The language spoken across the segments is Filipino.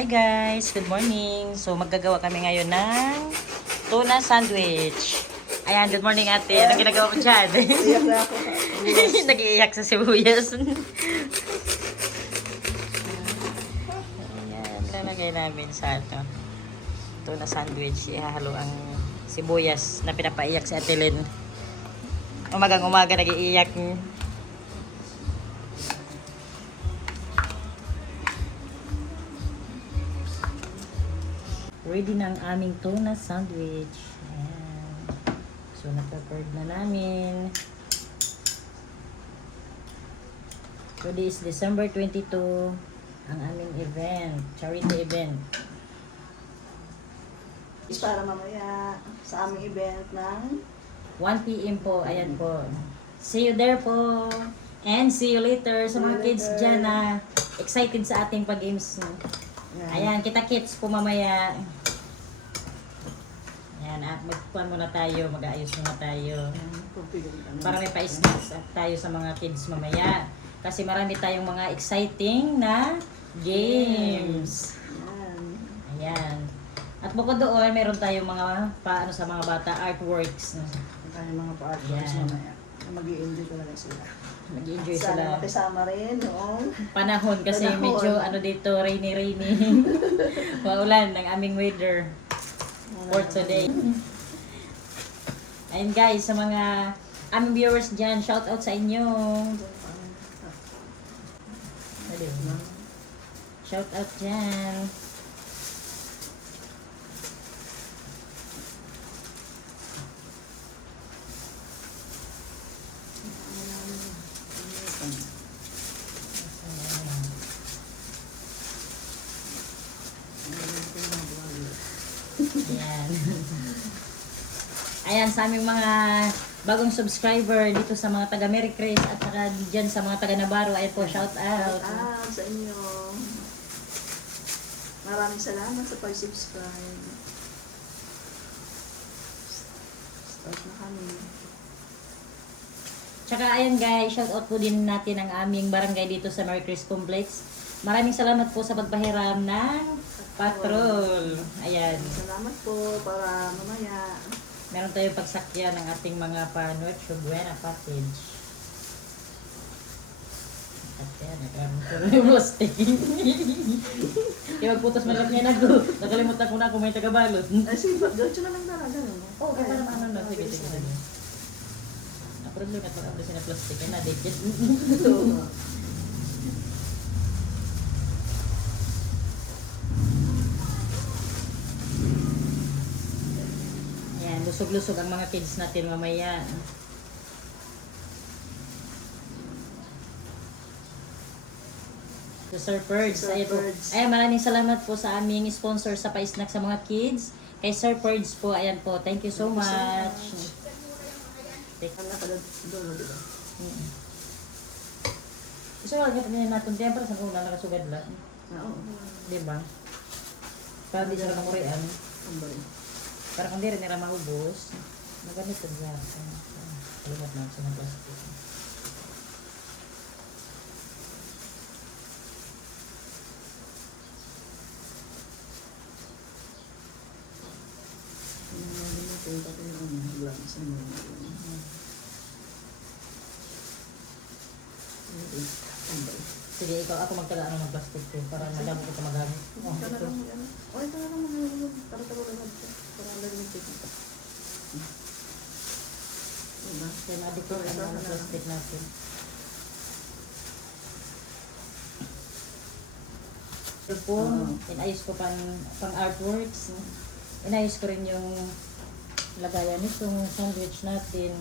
Hi guys, good morning. So maggagawa kami ngayon ng tuna sandwich. Ayan, good morning ate. Anong ginagawa mo dyan? Iyak. Nag-iiyak sa sibuyas. Ayan, lalagay namin sa ano, tuna sandwich. Ihahalo ang sibuyas na pinapaiyak si Ate Lynn. Umagang umaga nag-iiyak. Ready na ang aming tuna sandwich. Ayan. So, na-prepared na namin. Today is December 22, ang aming event, charity event. Is para mamaya sa aming event ng 1 p.m. po, ayan po. See you there po. And see you later sa mga kids dyan na excited sa ating pag-games. Ayan, kita kids po mamaya. Ayan, at magpuan muna tayo, mag-aayos muna tayo. Para may pa-snacks tayo sa mga kids mamaya. Kasi marami tayong mga exciting na games. Yan. Ayan. At bukod doon, meron tayong mga paano sa mga bata artworks. Kanyang mga pa-artworks mamaya. mag enjoy talaga sila. Nag-enjoy Sana sila. makisama rin noong Panahon kasi Panahon. medyo ano dito, rainy-rainy. Maulan ng aming weather for today. Ayun guys, sa mga aming viewers dyan, shout out sa inyo. Shout out dyan. Ayan. Ayan, sa aming mga bagong subscriber dito sa mga taga Mary Chris at saka dyan sa mga taga Navarro. Ayan po, shout out. Ah, sa inyo. Maraming salamat sa pag-subscribe. Start na kami. Tsaka ayan guys, shout out po din natin ang aming barangay dito sa Mary Chris Complex. Maraming salamat po sa pagpahiram ng patrol. Ayan. Salamat po para mamaya. Meron tayong pagsakyan ng ating mga panuet Buena package. At yan, nagkaroon ko yung plastic. Yung magputos man lang niya na Nakalimutan ko na kung may tagabalot. Ay, sige, diretso na lang talaga. no? Oo, kaya Ay, naman ano na. Sige, sige, na. sige. Naproblem at pag-apres na plastic. Yan na, dikit. Oo. Ayan, lusog-lusog ang mga kids natin mamaya. To Sir Perds. Sir. Perds. Ayan, maraming salamat po sa aming sponsor sa pa-snack sa mga kids. Kay Sir Perds po, ayan po. Thank you so Thank you so much. much. Doon, doon, diba? Mm. Gusto ko lang natin natin tiyan para sa kung nakasugad lang. Oo. Di ba? Para di sila kamurian. Ang. Para kung di rin nila mahubos. Maganito dyan. Kalimot na sa mga. Sige, ikaw ako magtala ano ng plastic para madamo ko ito magamit. Oh, ito. Oh, ito na lang para taro lang Para lang yung ito. Diba? Kaya ma-adik ko ang mga plastic natin. Oo. inayos ko pang, pang artworks. Inayos ko rin yung lagayan nitong sandwich natin.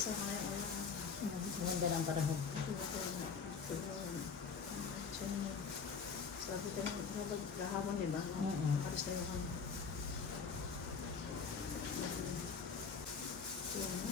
Ay, pisa ka yung ulan. Maganda ng panahon. Sabi ko, kahapon, di ba? Aris tayo kami. Yan.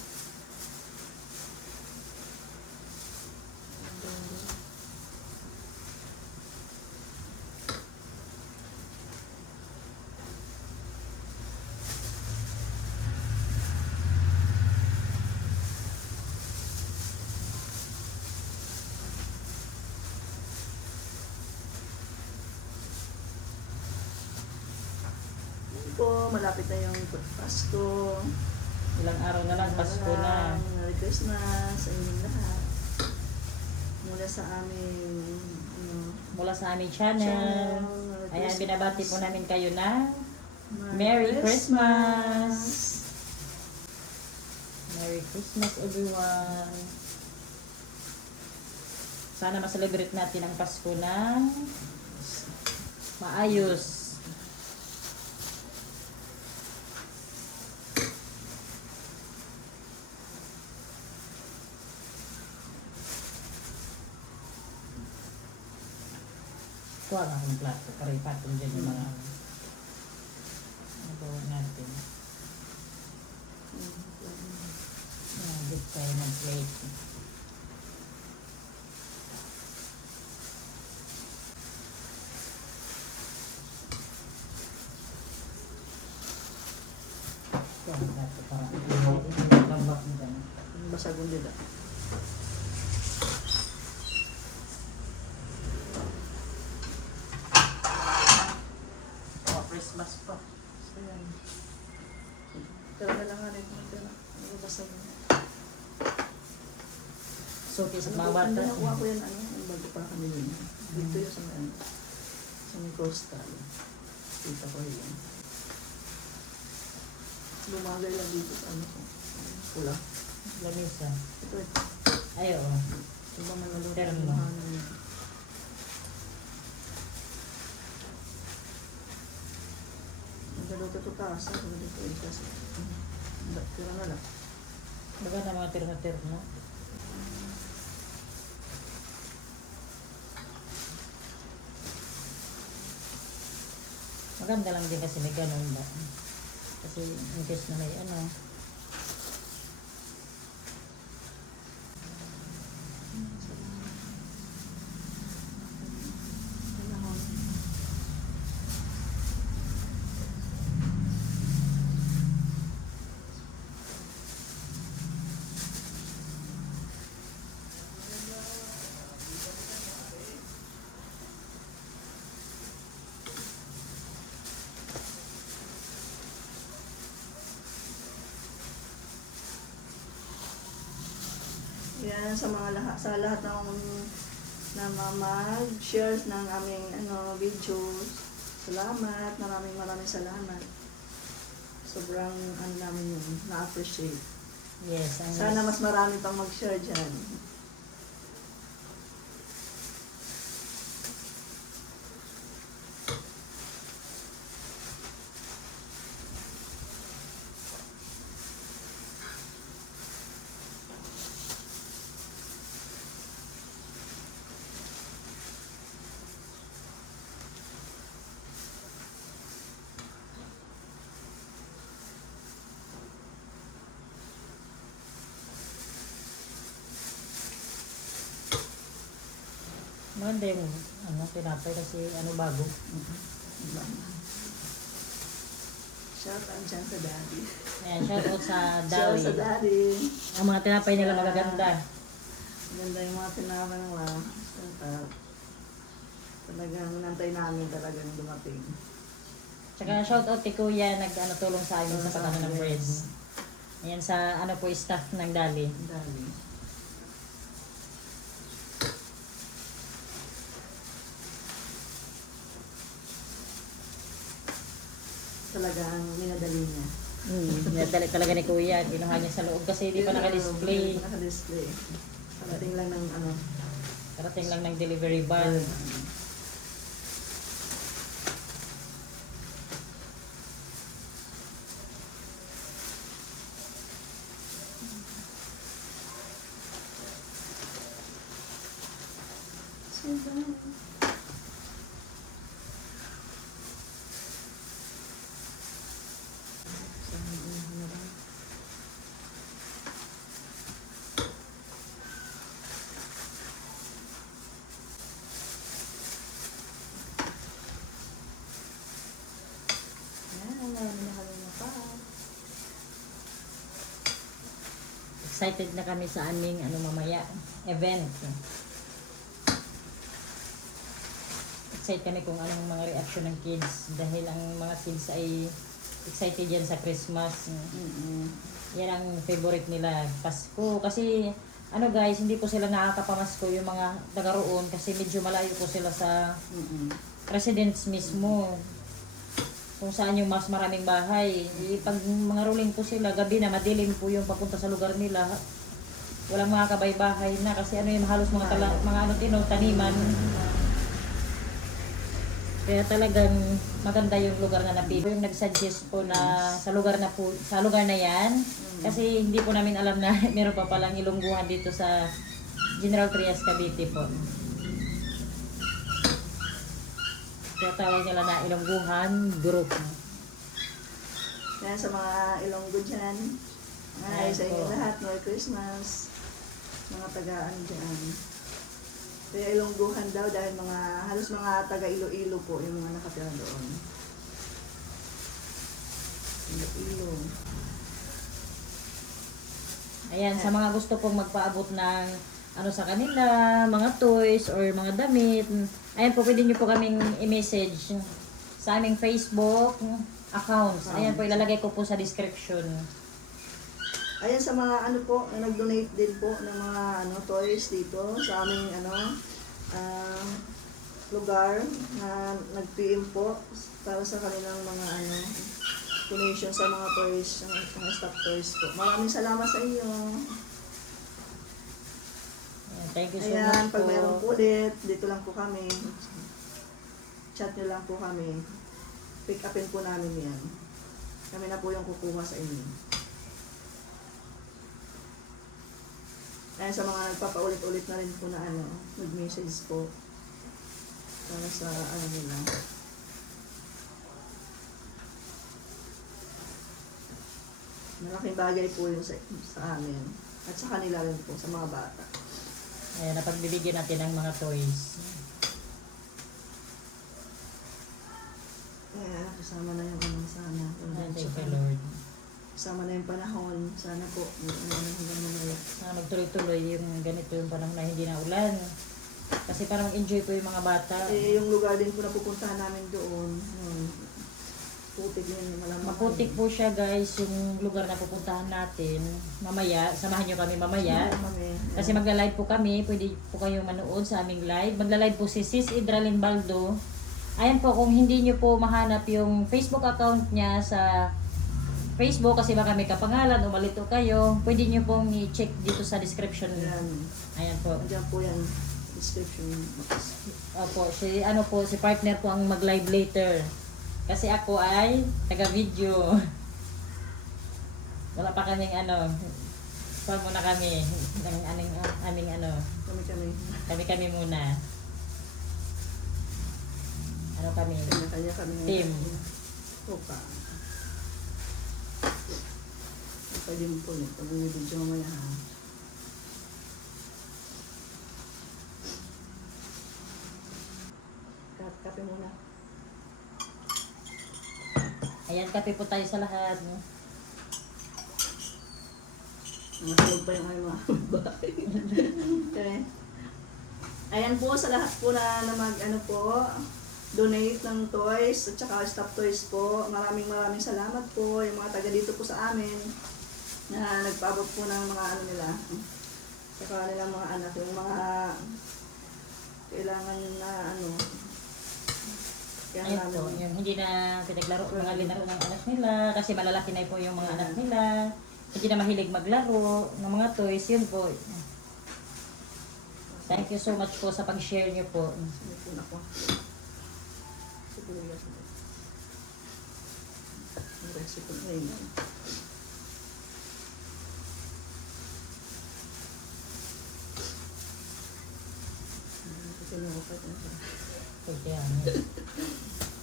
Po, malapit na yung Pasko. Ilang araw na lang, Pasko na. Merry Christmas sa inyong lahat. Mula sa aming ano, Mula sa aming channel. channel. Merry Ayan, Christmas. binabati po namin kayo na Merry Christmas! Merry Christmas everyone! Sana ma-celebrate natin ang Pasko ng maayos. Kuha nga akong plato para ipatong dyan yung mga ano gawa natin. Nagit tayo ng plate. Kuha ang plato para lambak mo dyan. Basagon nila. Oh, Christmas pa. So, yan. Tira na lang nga rin. Tira. Ano basagon? So, sa Ano mga bata. Ano, nakuha ko yan, ano, ang bago pa kami yun. Dito yun sa may, ano, sa may coastal. Kita ko yun. Lumagay lang dito sa ano ko. Pula. Lamisa. Ito, ito. Ay, oo. Ito ba may maluto? Meron mo. Nagluto ito taas. Ano dito yung kasi. Tira na lang. Baga na mga tirno-tirno. Maganda lang din kasi may ganun ba. Kasi in case na may ano. Yan sa mga lahat sa lahat ng na mag-share ng aming ano videos. Salamat, maraming maraming salamat. Sobrang ano namin yun, na-appreciate. Yes, Sana mas marami pang mag-share dyan. Maganda yung ano, tinapay kasi ano bago. Diba? Shout out dyan sa daddy. Ayan, shout out sa Shout out Dawi. sa daddy. Ang mga tinapay nila magaganda. Ganda yung mga tinapay nila. Shout out. Talagang nantay namin talagang dumating. Tsaka shout out kay Kuya nag ano, tulong sa amin sa pagkano ng breads. Ayan sa ano po staff ng Dali. Dali. Talagang minadali niya. Mm, nadali talaga ni Kuya. Kinuha niya sa loob kasi hindi pa naka-display. Naka-display. Parating lang ng ano. Karating lang ng delivery van. Yan, marami na kami na pa. Excited na kami sa aming ano mamaya event. Excited kami kung anong mga reaction ng kids dahil ang mga kids ay excited yan sa Christmas. Mm-mm. Yan ang favorite nila, Pasko. Kasi, ano guys, hindi po sila nakakapamasko yung mga taga roon kasi medyo malayo po sila sa Mm-mm. residence mismo. Kung saan yung mas maraming bahay. Eh, pag mga ruling po sila, gabi na madilim po yung papunta sa lugar nila. Walang mga kabay-bahay na kasi ano yung halos mga, tala, mga ano tino, taniman. Kaya talagang maganda yung lugar na napili. Yung nag-suggest po na sa lugar na po, sa lugar na yan. Kasi hindi po namin alam na meron pa palang ilungguhan dito sa General Trias Cavite po. Kaya tawag nila na Ilongguhan Group. Yan sa mga Ilonggo dyan. Ay, sa inyo lahat, Merry Christmas. Mga tagaan dyan. Kaya Ilongguhan daw dahil mga, halos mga taga Iloilo po yung mga nakatira doon. Iloilo. Ayan, sa mga gusto pong magpaabot ng ano sa kanila, mga toys or mga damit. Ayan po, pwede nyo po kaming i-message sa aming Facebook accounts. Ayan po, ilalagay ko po sa description. Ayan sa mga ano po, na nag-donate din po ng mga ano toys dito sa aming ano ah, lugar na nag-PM po para sa kanilang mga ano donation sa mga toys, mga, stock toys po. Maraming salamat sa inyo. Thank you so Ayan, much pag po. mayroon po ulit, dito lang po kami. Chat nyo lang po kami. Pick upin po namin yan. Kami na po yung kukuha sa inyo. Ayan, sa mga nagpapaulit-ulit na rin po na ano, nag-message po. Para sa ano nila. Malaking bagay po yun sa, sa amin. At sa kanila rin po, sa mga bata. Ayan, napagbibigyan natin ng mga toys. Kaya kasama na yung ano sana. Ayan, thank you Lord. Kasama na yung panahon. Sana po. Ano na hanggang mamaya. Sana magtuloy-tuloy yung ganito yung panahon na hindi na ulan. Kasi parang enjoy po yung mga bata. Eh, yung lugar din po na pupuntahan namin doon. Yun. Putik yun. Malamang. Maputik po siya guys, yung lugar na pupuntahan natin. Mamaya, samahan nyo kami mamaya. Kami. Kasi magla-live po kami, pwede po kayong manood sa aming live. Magla-live po si Sis Idralin Baldo. Ayan po, kung hindi nyo po mahanap yung Facebook account niya sa Facebook kasi baka may kapangalan o malito kayo, pwede nyo pong i-check dito sa description. Ayan. Ayan po. Diyan po yan. Description. Opo, si ano po, si partner po ang mag-live later. Kasi ako ay taga-video. Wala pa kaming ano, Kuhan muna kami ng aming, aming ano, Kami kami. kami-kami muna. Ano kami? Kanya-kanya kami. Team. Opa. Pwede mo po yun. Pag may video ha. Ka- Kape muna. Ayan, kape po tayo sa lahat. Nakasulog pa yung mga bahay. okay. Ayan po sa lahat po na, na mag ano po, donate ng toys at saka stuffed toys po. Maraming maraming salamat po yung mga taga dito po sa amin na nagpaabot po ng mga ano nila. Saka nilang mga anak, yung mga kailangan na ano. Kaya po, namin, yung hindi na pinaglaro, mga linaro ng anak nila, kasi malalaki na po yung mga anak nila. Hindi na mahilig maglaro ng mga toys, yun po. Thank you so much po sa pag-share niyo po. Sumipon ako. Siguro yan. Ang recipe na yun.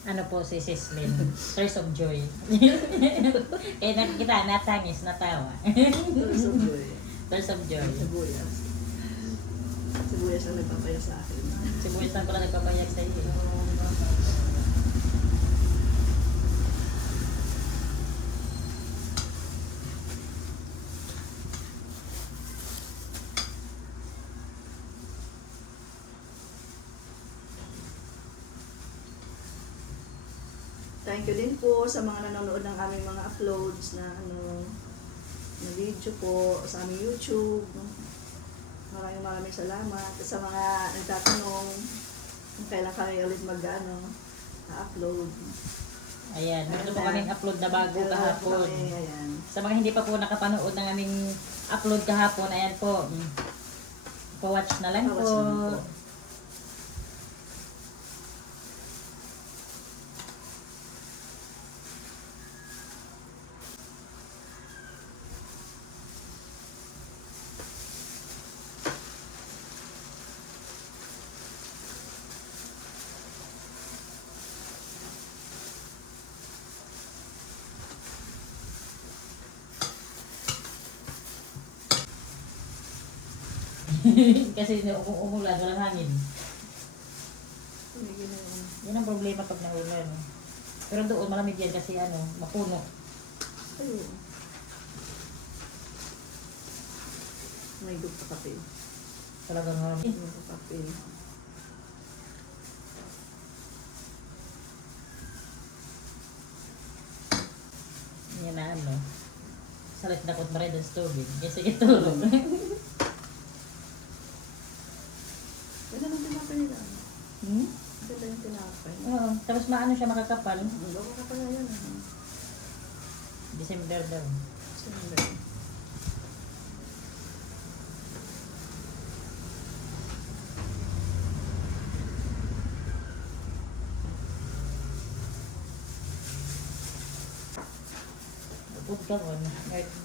Ano po si Sislin? Tears of joy. Kaya nakikita, natangis, natawa. Tulsa boy. Tears of joy. Sibuyas. Sibuyas ang nagpapaya sa akin. Sibuyas lang pala nagpapayag sa iyo. Thank you din po sa mga nanonood ng aming mga uploads na ano na video po sa aming YouTube. Maraming maraming salamat. At sa mga nagtatanong kung kailan kami ulit mag ano, upload Ayan, meron po kaming upload na bago kahapon. Kami, ayan. Sa mga hindi pa po nakapanood ng aming upload kahapon, ayan po. mm, Pa-watch na lang po. Pa-watch na lang po. Kasi um- umulan, walang hangin. Yan ang problema pag naulan. Pero doon malamig yan kasi ano, mapuno. Ayun. May gusto kape. Talagang malamig. May gusto kape. Yan na ano. Salit na kot maray sa tubig. Kasi itulog. Ganda ng tinapay nila. hmm? Ganda yung tinapay. Oo. Tapos maano siya makakapal. Ang gawa ka pala yan. ah. December daw. Siyempre. Upod ka ko. Right.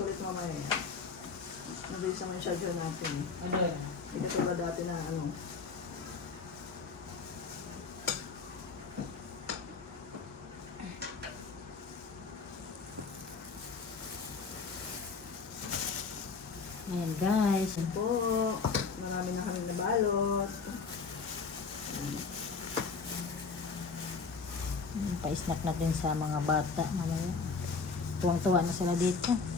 Search ulit mamaya yan. Nabilis naman yung schedule natin. Ano yun? Hindi katulad dati na ano. Ayan guys. Yan po. Marami na kami nabalot. Hmm, Pa-snack natin sa mga bata. Mamaya. Tuwang-tuwa na sila dito.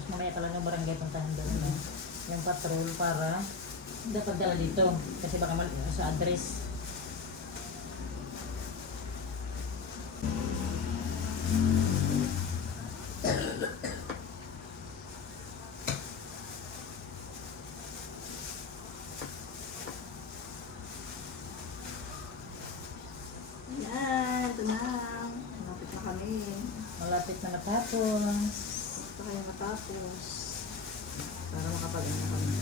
Tapos mamaya pala ng barangay puntahan doon yung patrol para dapat dala dito kasi baka mal sa address. Yan, ito na. Malapit na kami. Malapit na matapos. Ito kayo matapos. Para makapag na kami.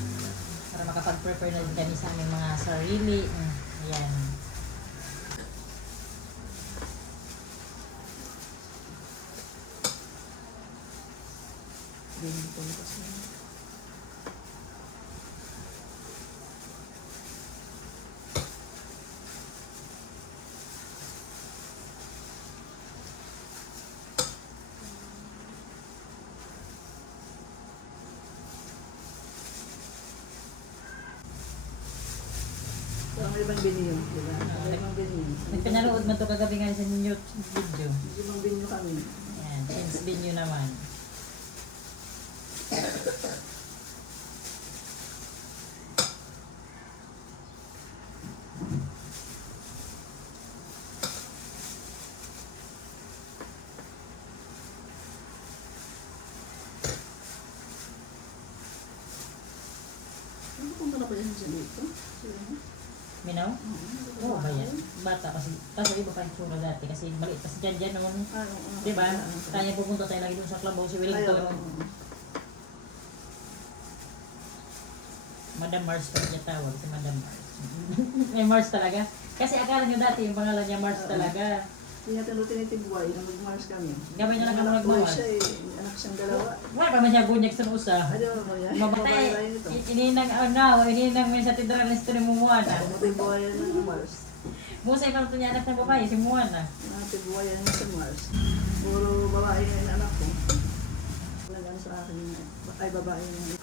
Para makapag-prepare na din kami sa aming mga sarili. Mm, Ayan. Binto kasi. So, ang ibang binyo, di ba? Ang ibang binyo. Nagpinanood mo to kagabi nga sa YouTube video. Ibang binyo kami. Ayan, since video naman. Ano kung na pa yan siya dito? Sila, no? Minaw? Oo, ba yan? Bata kasi. Kaso iba pa yung tsura dati kasi maliit kasi dyan dyan naman. Ah, oo. Di ba? Oo. Kaya pupunta tayo lagi dun sa Club si Ay, oo, oo. Madam Mars pa niya tawag si Madam Mars. May Mars talaga. Kasi akala niyo dati yung pangalan niya Mars Oo. Talaga. Tinatalo tinitibway na mag-Mars kami. Gamay niya lang kami Anak siya eh. Anak siyang dalawa. Wala pa man siya bunyag sa usa. Ano mo yan? Mabatay, Babae lang ito. ininang ano, ininang may sa tindran ng story mo Moana. Matibwayan ng Mars. Musay pa ito niya anak ng babae, si Moana. Matibwayan sa Mars. Puro babae yung anak ko. Nagano sa akin. Ay, babae yung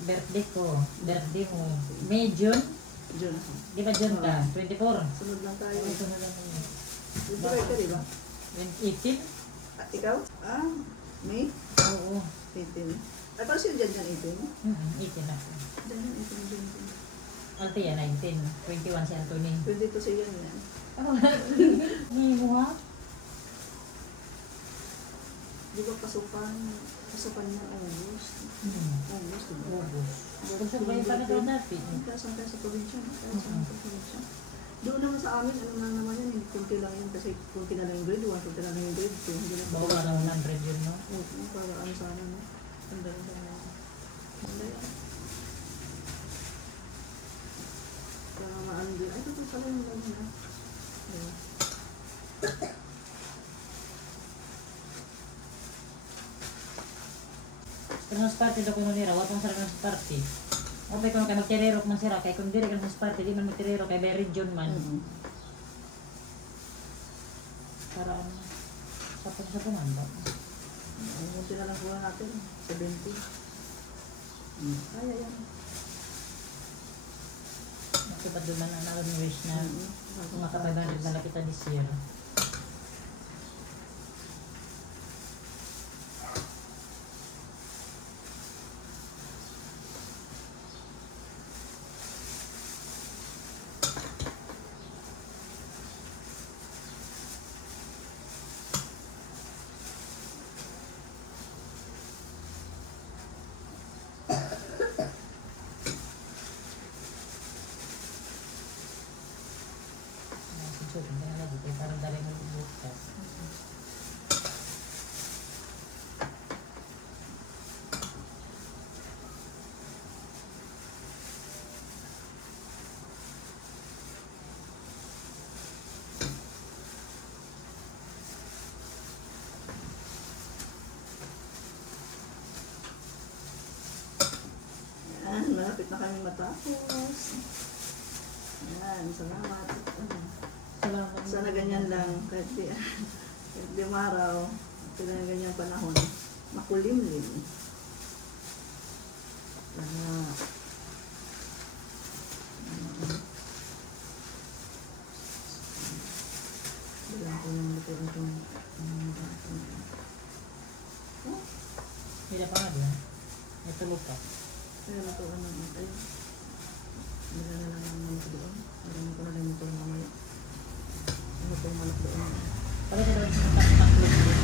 Birthday ko, birthday mo. May June, June. di ba June ka? 24. Sunod lang tayo. Ito na lang yun. Dito kayo ka, di ba? 18? Ah, ikaw? Ah, May? Oo. 18. Ay, parang siya dyan dyan 18. Hmm, 18 ako. Dyan dyan 18, dyan 18. Althea, 19. 21 si Anthony. 22 siya yan. yan. Ako Hindi mo ha? Di ba pasukan? Pasukan niya August. Hmm. August, di ba? Gusto ko yung panagawa dati. Kaya saan tayo sa probinsya? Kaya sa? Doon naman sa amin, ano lang naman yan, kunti lang yun kasi kunti na lang yung grade 1, kunti na lang yung grade 2. Hindi na Bawa na 100 yun, no? Oo, para ano sana, no? Ang dami sana. Wala yan. Para maandi. Ay, ito pala yung lang na. Ayun. Pero sa party daw ko nira, wapang sarap ng party. Okay kung kay magtirero man sira, kay kung diri ka sa party, di man magtirero, kay very John man. Mhm. Para ano, sapos sa puman ba? Ang kunti na lang kuha natin. 70. Hmm. Ay, ayan. Nakipad doon ang ni wish na Mhm. makapagandad na lang kita this year. Sige, hindi na lagi, kaya parang dali mo bukas. Yan, malapit na kami matapos. Yan, salamat. Salamat. Sana ganyan lang, kahit di, kahit di umaraw, sila ng ganyang panahon, makulimlim. Sana, bilang ko yung luto itong, um, oh, Hindi pa nga din. May tulog ka. kaya natuwa naman tayo. Bila na lang ang manok doon. Marami ko na lang ito mamaya. Ano itong manok doon? Pala ka daw sa tatlog din.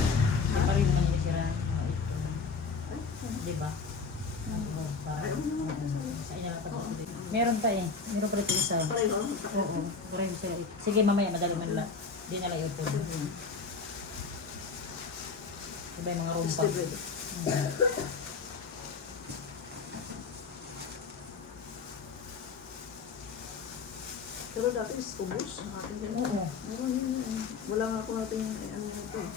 Di pa rin naman sira. mga ito. Ay, ano? Di ba? Oo, para. Ay, oo naman. Sa inyo lang pa din. Meron pa eh. Meron pa rin isa. Pareho? Oo. Pareho sila. Sige mamaya, madali man lang. Di na lang iupod. Mhm. Diba yung mga rumpa? Hmm. Pero dati is ubos. Oo. Yun. yun. Wala nga ako natin eh, ano ito. eh.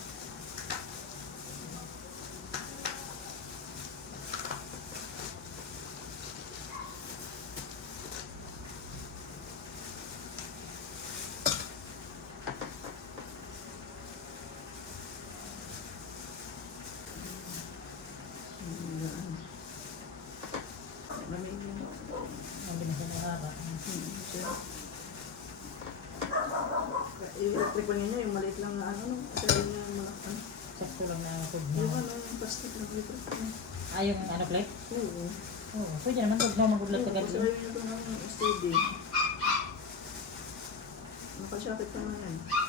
po ninyo, yung maliit lang na ano, kaya yun yung malaki. Ano, Sakto lang na food yung mo. ano, yung na. Ah, yung ano plate? Oo. Oo, pwede naman. Huwag mo magudlat ka ganun. Sabi niyo ito ng steady. Nakashakit ka na eh.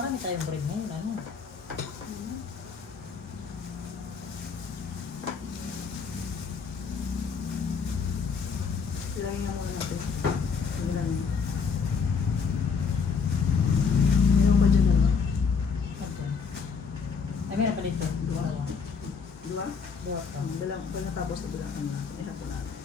Marami tayong bread ngayon, ano? Ilagay na muna natin. Ilagay na. Ayaw pa dyan dalawa. Okay. Ay, meron pa dito. Dalawa. Dua? Dua pa. Bilang, pag natapos na bilang ano natin, ihato natin.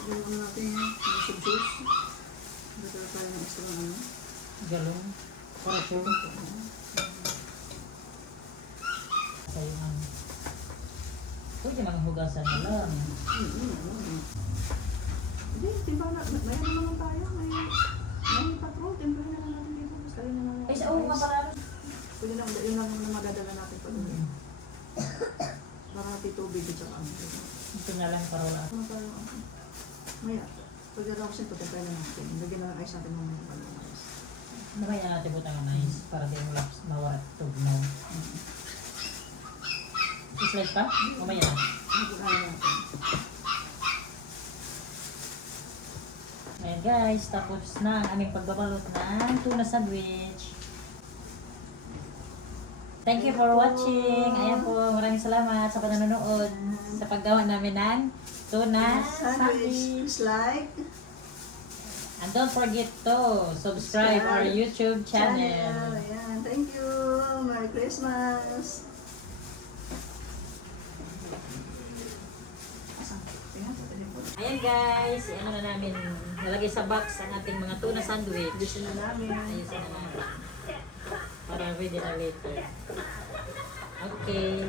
Ilagay muna natin yung sa juice. Dito tayo ng extra ano. Galong. Para po. Sa'yo ang... Pwede mga hugasan na lang. Hindi, diba na, mayroon naman tayo. May, may patrol. Timplahin na lang natin dito. Basta rin naman. Ay, sa oo nga pala. Pwede na, yun lang naman na madadala natin pa doon. Marati tubig at saka ano. Ito na lang para wala. Ano tayo? ano? Maya, pagkatapos nito, timplahin na natin. Lagyan na lang ice natin ng mga pag-ice. Namaya natin po ng mais para di mo laps mawala tugnaw. Slide pa? Mamaya na. Ayan guys, tapos na ang aming pagbabalot ng tuna sandwich. Thank you for watching. Ayan po, maraming salamat sa panonood sa paggawa namin ng tuna Sandwich. sandwich. Like. And don't forget to subscribe our YouTube channel. Ayan. Thank you. Merry Christmas. Asan? Ayan, pwede po. Ayan guys, ano na namin, nalagay sa box ang ating mga tuna sandwich. Gusto na namin. Ayusin na namin. Para ready na later. Okay.